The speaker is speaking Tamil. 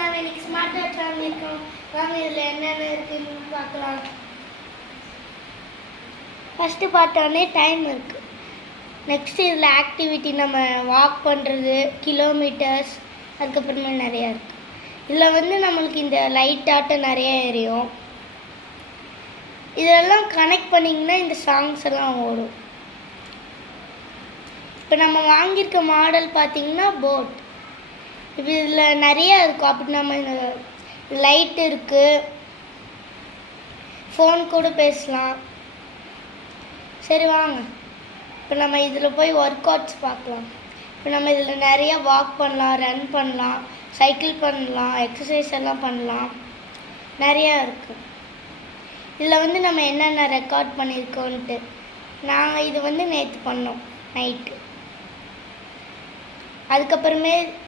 நம்ம இன்னைக்கு ஸ்மார்ட் வாட்ச் வாங்கியிருக்கோம். வாங்க இதில் என்னென்ன இருக்குன்னு பார்க்கலாம். ஃபஸ்ட்டு பார்த்தோன்னே டைம் இருக்குது. நெக்ஸ்ட்டு இதில் ஆக்டிவிட்டி நம்ம வாக் பண்ணுறது, கிலோமீட்டர்ஸ், அதுக்கப்புறமா நிறையா இருக்குது. இதில் நம்மளுக்கு இந்த லைட் ஆட்டம் நிறைய எரியும். இதெல்லாம் கனெக்ட் பண்ணிங்கன்னா இந்த சாங்ஸ் எல்லாம் ஓடும். இப்போ நம்ம வாங்கியிருக்க மாடல் பார்த்திங்கன்னா போட். இப்போ இதில் நிறையா இருக்கும். அப்படி நம்ம இந்த லைட் இருக்குது, ஃபோன் கூட பேசலாம். சரி வாங்க இப்போ நம்ம இதில் போய் ஒர்க் அவுட்ஸ் பார்க்கலாம். இப்போ நம்ம இதில் நிறையா வாக் பண்ணலாம், ரன் பண்ணலாம், சைக்கிள் பண்ணலாம், எக்ஸசைஸ் எல்லாம் பண்ணலாம், நிறையா இருக்குது. இதில் நம்ம என்னென்ன ரெக்கார்ட் பண்ணியிருக்கோன்ட்டு நாங்கள் இது நேற்று பண்ணோம் நைட்டு. அதுக்கப்புறமே